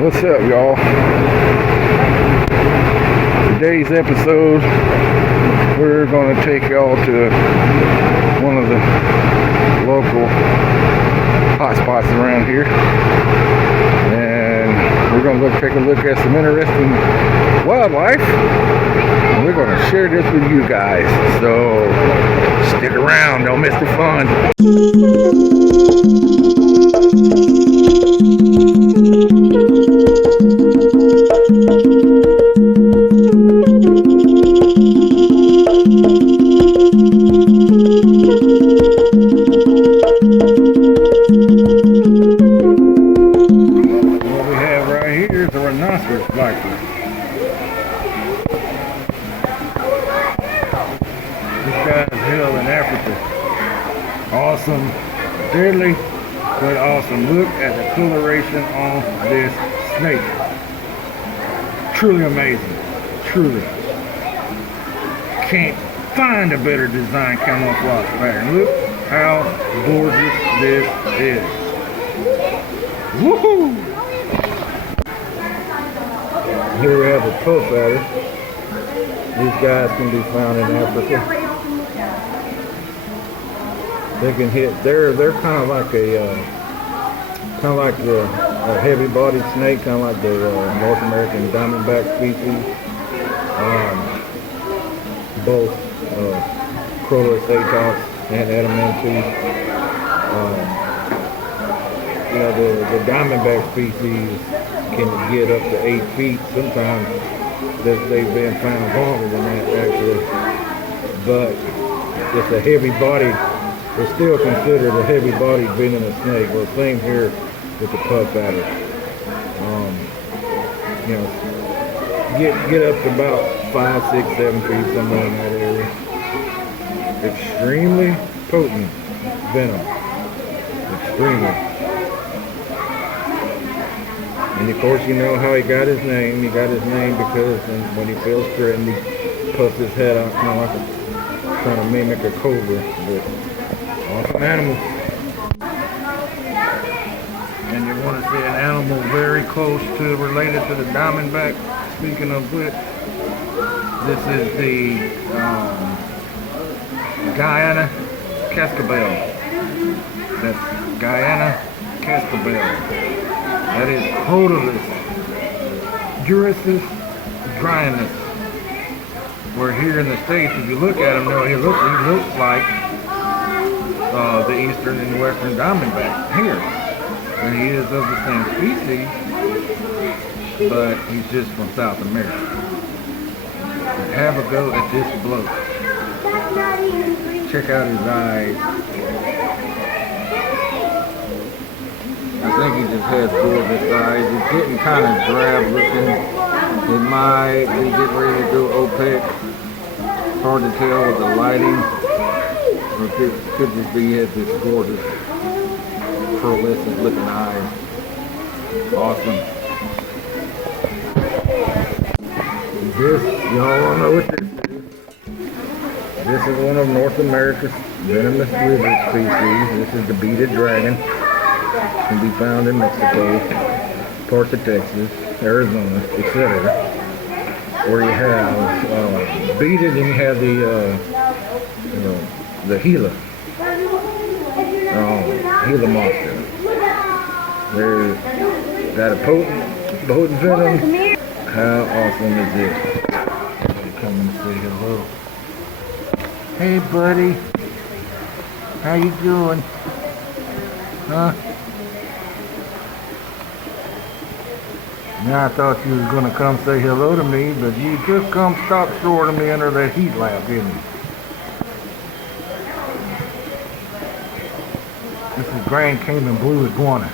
What's up, y'all? Today's episode, we're going to take y'all to one of the local hot spots around here, and we're going to take a look at some interesting wildlife, and we're going to share this with you guys. So stick around, don't miss the fun. Awesome, deadly, but awesome. Look at the coloration on this snake. Truly amazing. Truly. Can't find a better design camouflage pattern. Look how gorgeous this is. Woohoo! Here we have a puff adder. These guys can be found in Africa. They can hit. They're kind of like a heavy-bodied snake, kind of like the North American diamondback species. Both Crotalus atox and adamantus. The diamondback species can get up to 8 feet. Sometimes they've been found longer than that, actually. But it's a heavy-bodied. They're still considered a heavy-bodied venomous snake. Well, same here with the puff adder. Get up to about 5, 6, 7 feet, somewhere in that area. Extremely potent venom. Extremely. And of course, you know how he got his name. He got his name because when he feels threatened, he puffs his head out, kind of like trying to mimic a cobra. But awesome animal. And you want to see an animal very close to, related to the diamondback. Speaking of which, this is the Guyana cascabel. That's Guyana cascabel. That is Crotalus dryanus. Where here in the States, if you look at him, he looks like the eastern and western diamondback here. And he is of the same species, but he's just from South America. Have a go at this bloke. Check out his eyes. I think he just has gorgeous eyes. He's getting kind of drab looking. He might be getting ready to go opaque. Hard to tell with the lighting. Or it could just be he has this gorgeous pearlescent looking eyes. Awesome. This, y'all wanna know what this is? This is one of North America's venomous lizard species. This is the beaded dragon. It can be found in Mexico, parts of Texas, Arizona, etc. Where you have beaded, and you have the Gila monster. They're got a potent venom. How awesome is this? Come and say hello. Hey, buddy. How you doing? Huh? Now I thought you was gonna come say hello to me, but you just come stop short of me under that heat lamp, didn't you? This is Grand Cayman blue iguana.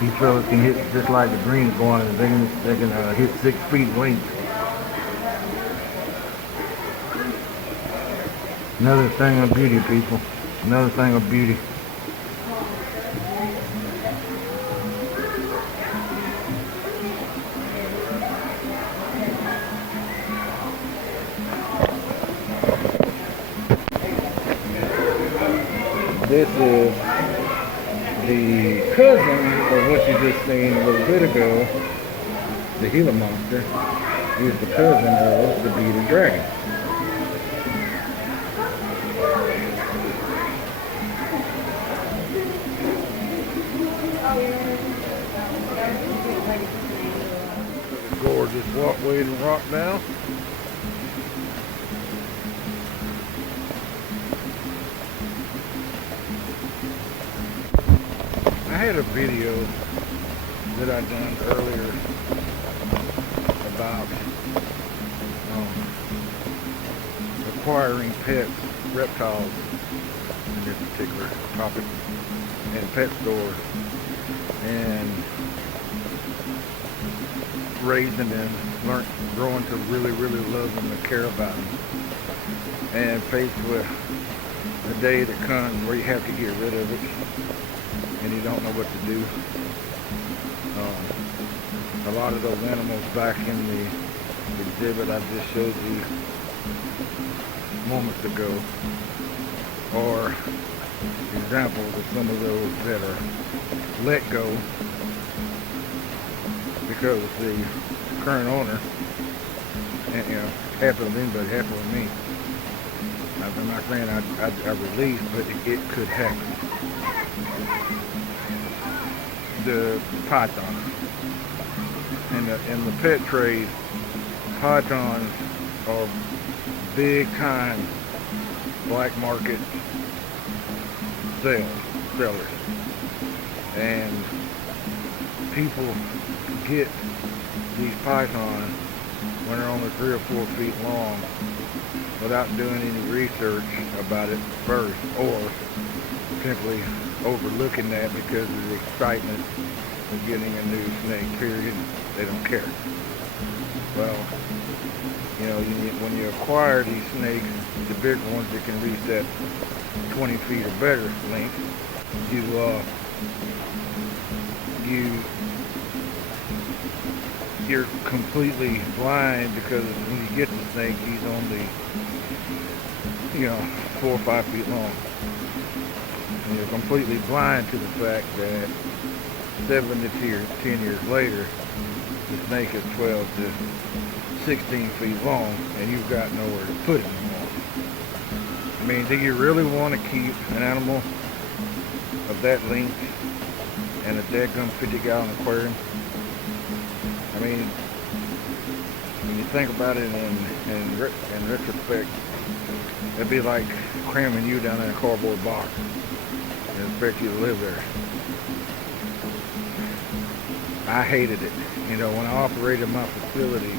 These fellas can hit just like the green iguana. They can hit 6 feet length. Another thing of beauty, people. Another thing of beauty. This is the cousin But what you just seen a little bit ago, the Gila monster, is the cousin of the bearded dragon. Gorgeous walkway and rock now. I had a video that I done earlier about acquiring pets, reptiles in this particular topic, in pet stores, and raising them, growing to really love them and care about them, and faced with a day that comes where you have to get rid of it and you don't know what to do. A lot of those animals back in the exhibit I just showed you moments ago are examples of some of those that are let go because the current owner, and happy with anybody, happy with me. I'm not saying I release, but it could happen. The python. In the pet trade, pythons are big time black market sellers. And people get these pythons when they're only 3 or 4 feet long without doing any research about it first, or simply overlooking that because of the excitement of getting a new snake, period. They don't care. Well, when you acquire these snakes, the big ones that can reach that 20 feet or better length, you're completely blind, because when you get the snake, he's only 4 or 5 feet long. And you're completely blind to the fact that 7 to 10 years later, the snake is 12 to 16 feet long, and you've got nowhere to put it anymore. I mean, do you really want to keep an animal of that length in a daggum 50-gallon aquarium? I mean, when you think about it in retrospect, it'd be like cramming you down in a cardboard box and expect you to live there. I hated it. When I operated my facility,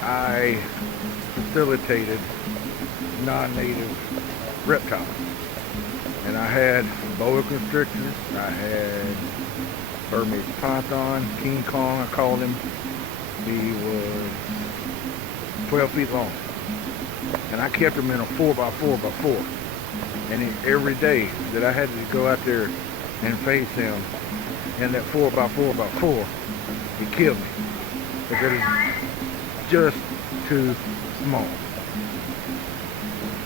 I facilitated non-native reptiles. And I had boa constrictors, I had Burmese python, King Kong, I called him. He was 12 feet long. And I kept him in a 4x4x4. And every day that I had to go out there and face him in that 4x4x4, he killed me. Because it's just too small.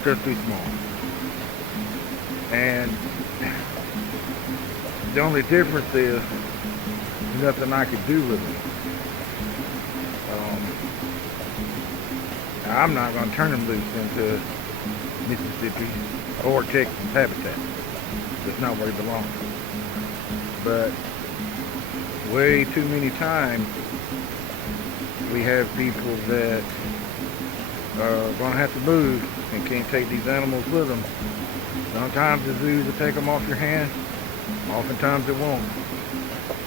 Just too small. And the only difference is nothing I could do with him. I'm not going to turn him loose into Mississippi or Texas habitat. That's not where he belongs. But way too many times we have people that are going to have to move and can't take these animals with them. Sometimes the zoos will take them off your hands. Oftentimes it won't.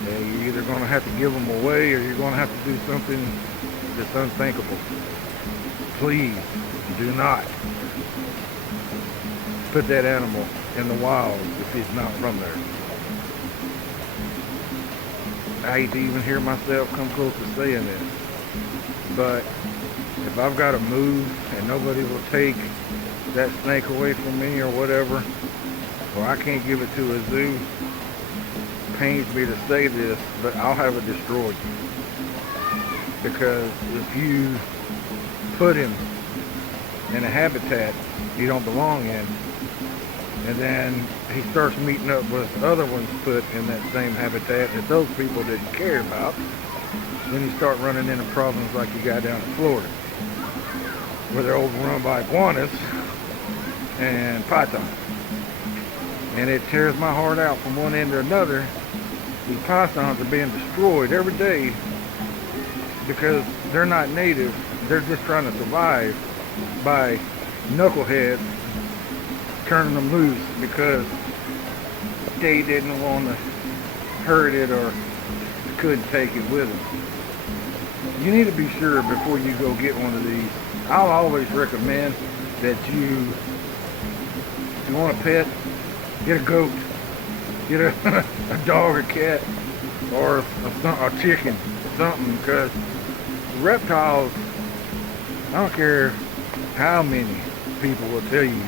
And you're either going to have to give them away, or you're going to have to do something that's unthinkable. Please do not put that animal in the wild if he's not from there. I hate to even hear myself come close to saying this, but if I've got to move and nobody will take that snake away from me or whatever, or I can't give it to a zoo, it pains me to say this, but I'll have it destroyed. Because if you put him in a habitat he don't belong in, And then he starts meeting up with other ones put in that same habitat that those people didn't care about. Then you start running into problems like you got down in Florida, where they're overrun by iguanas and pythons. And it tears my heart out from one end to another. These pythons are being destroyed every day because they're not native. They're just trying to survive by knuckleheads turning them loose because they didn't want to hurt it or couldn't take it with them. You need to be sure before you go get one of these. I'll always recommend that if you want a pet, get a goat, get a dog or cat, or a chicken, something, because reptiles, I don't care how many people will tell you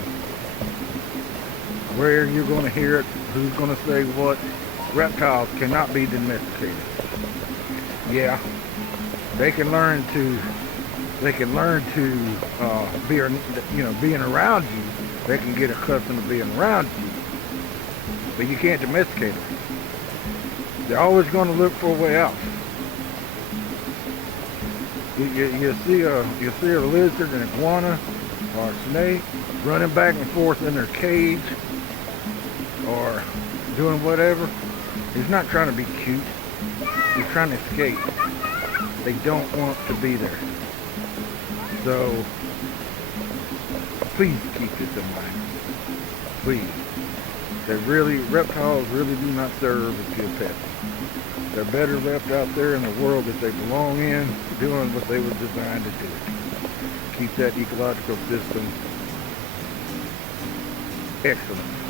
where you're going to hear it, who's going to say what. Reptiles cannot be domesticated. Yeah, they can learn to be, being around you. They can get accustomed to being around you, but you can't domesticate them. They're always going to look for a way out. You see a lizard, an iguana, or a snake running back and forth in their cage or doing whatever. He's not trying to be cute. He's trying to escape. They don't want to be there. So please keep this in mind. Please. Reptiles really do not serve as good pets. They're better left out there in the world that they belong in, doing what they were designed to do. Keep that ecological system excellent.